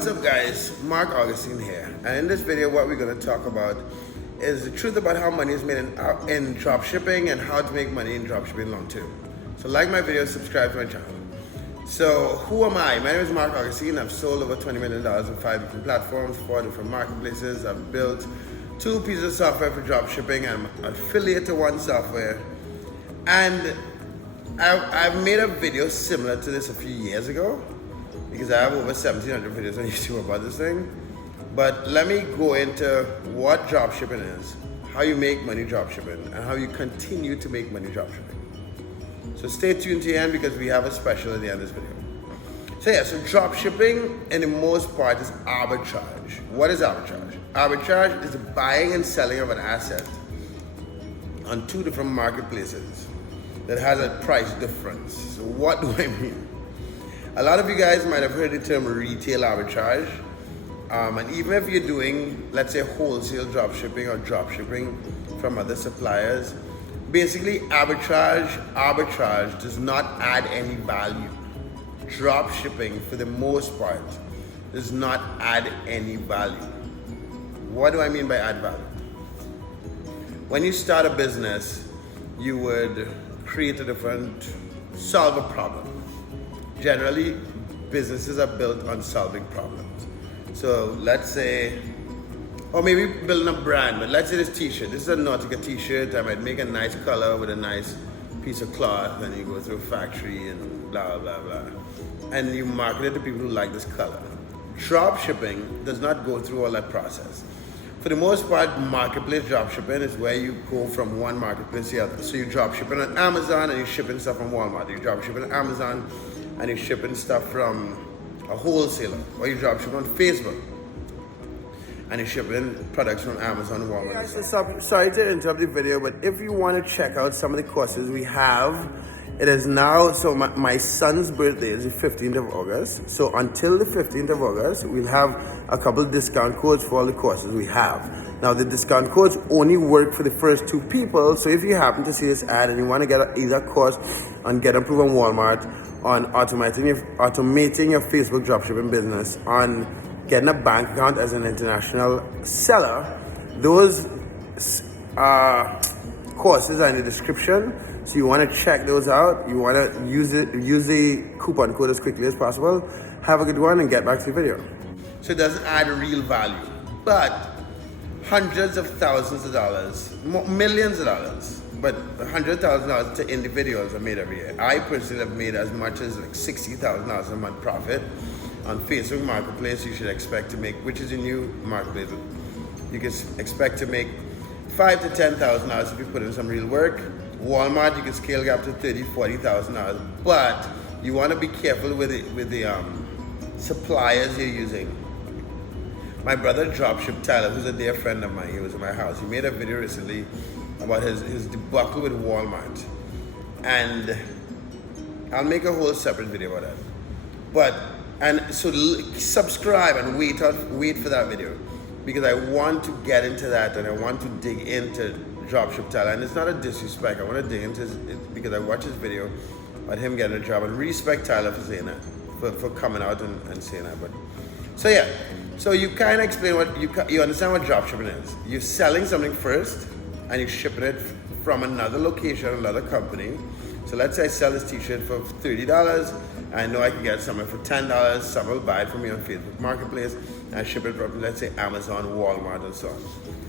What's up guys, Mark Augustine here, and in this video what we're going to talk about is the truth about how money is made in dropshipping and how to make money in dropshipping long term. So like my video, subscribe to my channel. So who am I? My name is Mark Augustine. I've sold over $20 million in 5 different platforms, 4 different marketplaces. I've built 2 pieces of software for dropshipping. I'm affiliate to one software, and I've made a video similar to this a few years ago, because I have over 1,700 videos on YouTube about this thing. But let me go into what dropshipping is, how you make money dropshipping, and how you continue to make money dropshipping. So stay tuned to the end because we have a special at the end of this video. So dropshipping in the most part is arbitrage. What is arbitrage? Arbitrage is the buying and selling of an asset on 2 different marketplaces that has a price difference. So what do I mean? A lot of you guys might have heard the term retail arbitrage. And even if you're doing, let's say, wholesale dropshipping or dropshipping from other suppliers, basically arbitrage does not add any value. Dropshipping, for the most part, does not add any value. What do I mean by add value? When you start a business, you would solve a problem. Generally, businesses are built on solving problems. So let's say, or maybe building a brand, but let's say this t-shirt. This is a Nautica t-shirt. I might make a nice color with a nice piece of cloth, and you go through a factory and blah, blah, blah. And you market it to people who like this color. Dropshipping does not go through all that process. For the most part, marketplace dropshipping is where you go from one marketplace to the other. So you dropshipping on Amazon and you're shipping stuff from Walmart. You dropshipping on Amazon and you're shipping stuff from a wholesaler. Or you dropshipping on Facebook and you're shipping products from Amazon and Walmart. Hey guys, sorry to interrupt the video, but if you want to check out some of the courses we have, it is now, so my son's birthday is the 15th of August. So until the 15th of August, we'll have a couple of discount codes for all the courses we have. Now the discount codes only work for the first 2 people. So if you happen to see this ad and you want to get either a course on Get Approved on Walmart, on automating your Facebook dropshipping business, on getting a bank account as an international seller, those courses are in the description. So you want to check those out. You want to use the coupon code as quickly as possible. Have a good one and get back to the video. So it doesn't add real value, but hundreds of thousands of dollars, millions of dollars, but $100,000 to individuals are made every year. I personally have made as much as like $60,000 a month profit on Facebook Marketplace. You should expect to make, which is a new marketplace, you can expect to make $5,000 to $10,000 if you put in some real work. Walmart, you can scale up to $30,000, $40,000, but you want to be careful with the suppliers you're using. My brother Dropship Tyler, who's a dear friend of mine, he was at my house. He made a video recently about his debacle with Walmart, and I'll make a whole separate video about that. So subscribe and wait for that video, because I want to get into that and I want to dig into Dropship Tyler. And it's not a disrespect. I want to dig into it because I watched his video about him getting a job, and respect Tyler for saying that, for coming out and saying that. But so yeah, so you kind of explain what you understand what dropshipping is. You're selling something first and you're shipping it from another location, another company. So let's say I sell this t-shirt for $30. I know I can get somewhere for $10. Someone will buy it from me on Facebook Marketplace, and I ship it from, let's say, Amazon, Walmart, and so on.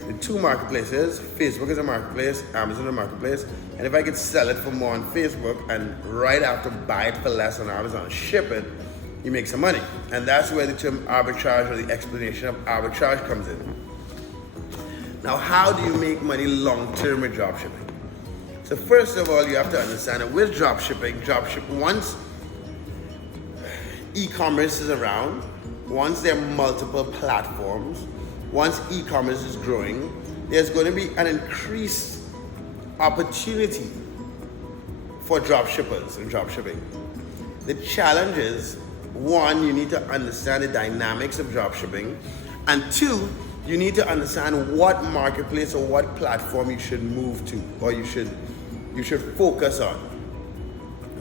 The 2 marketplaces, Facebook is a marketplace, Amazon is a marketplace, and if I could sell it for more on Facebook and right after buy it for less on Amazon and ship it, you make some money. And that's where the term arbitrage, or the explanation of arbitrage, comes in. Now, how do you make money long-term with dropshipping? So first of all, you have to understand that with dropshipping, once e-commerce is around, once there are multiple platforms, once e-commerce is growing, there's going to be an increased opportunity for dropshippers and dropshipping. The challenge is, 1, you need to understand the dynamics of dropshipping, and 2, you need to understand what marketplace or what platform you should move to, or you should focus on.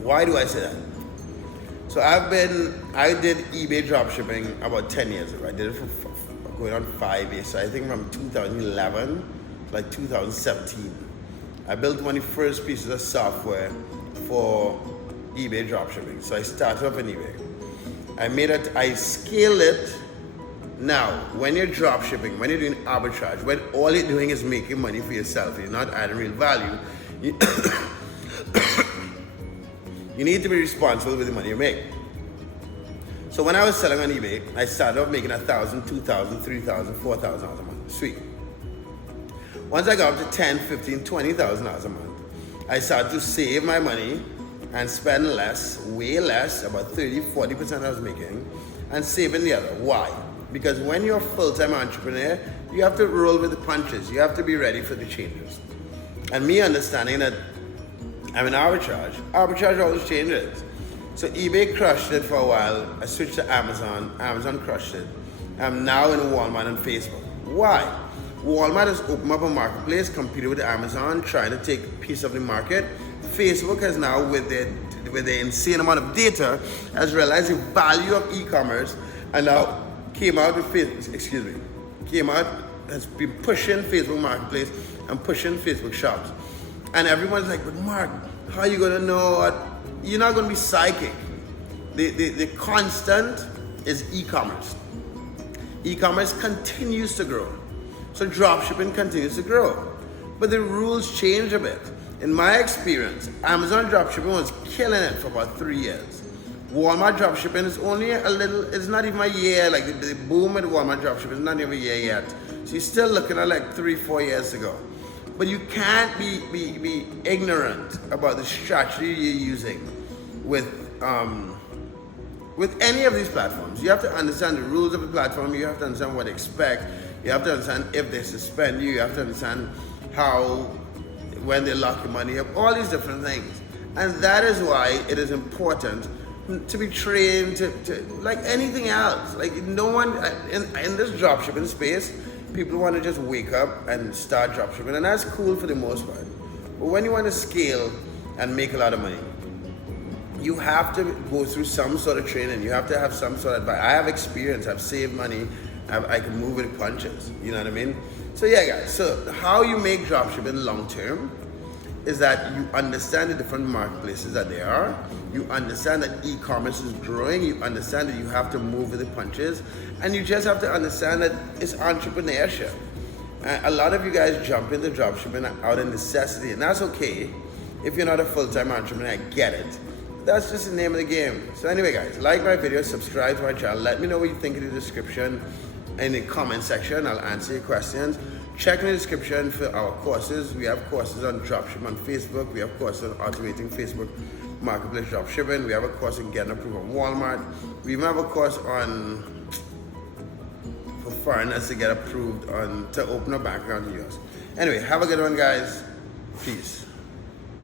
Why do I say that? So I did eBay dropshipping about 10 years ago. I did it for going on 5 years. So I think from 2011 to like 2017. I built one of the first pieces of software for eBay dropshipping. So I started up on eBay. I scale it. Now, when you're dropshipping, when you're doing arbitrage, when all you're doing is making money for yourself, you're not adding real value, you need to be responsible with the money you make. So when I was selling on eBay, I started off making $1,000, $2,000, $3,000, $4,000 a month. Sweet. Once I got up to $10,000, $15,000, $20,000 a month, I started to save my money and spend less, way less, about 30-40% I was making, and saving the other. Why? Because when you're a full-time entrepreneur, you have to roll with the punches. You have to be ready for the changes. And me understanding that I'm in arbitrage always changes. So eBay crushed it for a while. I switched to Amazon crushed it. I'm now in Walmart and Facebook. Why? Walmart has opened up a marketplace, competed with Amazon, trying to take a piece of the market. Facebook has now, with the insane amount of data, has realized the value of e-commerce, and now has been pushing Facebook Marketplace and pushing Facebook shops. And everyone's like, but Mark, how are you gonna know? You're not gonna be psychic. The constant is e-commerce. E-commerce continues to grow. So dropshipping continues to grow. But the rules change a bit. In my experience, Amazon dropshipping was killing it for about 3 years. Walmart dropshipping is only it's not even a year, like the boom at Walmart dropshipping is not even a year yet. So you're still looking at like 3-4 years ago. But you can't be ignorant about the strategy you're using with any of these platforms. You have to understand the rules of the platform, you have to understand what to expect, you have to understand if they suspend you have to understand when they lock your money up, all these different things. And that is why it is important to be trained to like anything else. Like no one in this dropshipping space, people want to just wake up and start dropshipping, and that's cool for the most part. But when you want to scale and make a lot of money, you have to go through some sort of training. You have to have some sort of advice. I have experience. I've saved money. I can move with punches. You know what I mean? So yeah, guys. So how you make dropshipping long term is that you understand the different marketplaces that there are. You understand that e-commerce is growing. You understand that you have to move with the punches, and you just have to understand that it's entrepreneurship. A lot of you guys jump into dropshipping out of necessity, and that's okay. If you're not a full-time entrepreneur, I get it. That's just the name of the game. So anyway, guys, like my video, subscribe to my channel. Let me know what you think in the description, in the comment section. I'll answer your questions. Check in the description for our courses. We have courses on dropshipping on Facebook. We have courses on automating Facebook Marketplace dropshipping. We have a course on getting approved on Walmart. We even have a course on for foreigners to get approved to open a bank account in the US. Anyway, have a good one, guys. Peace.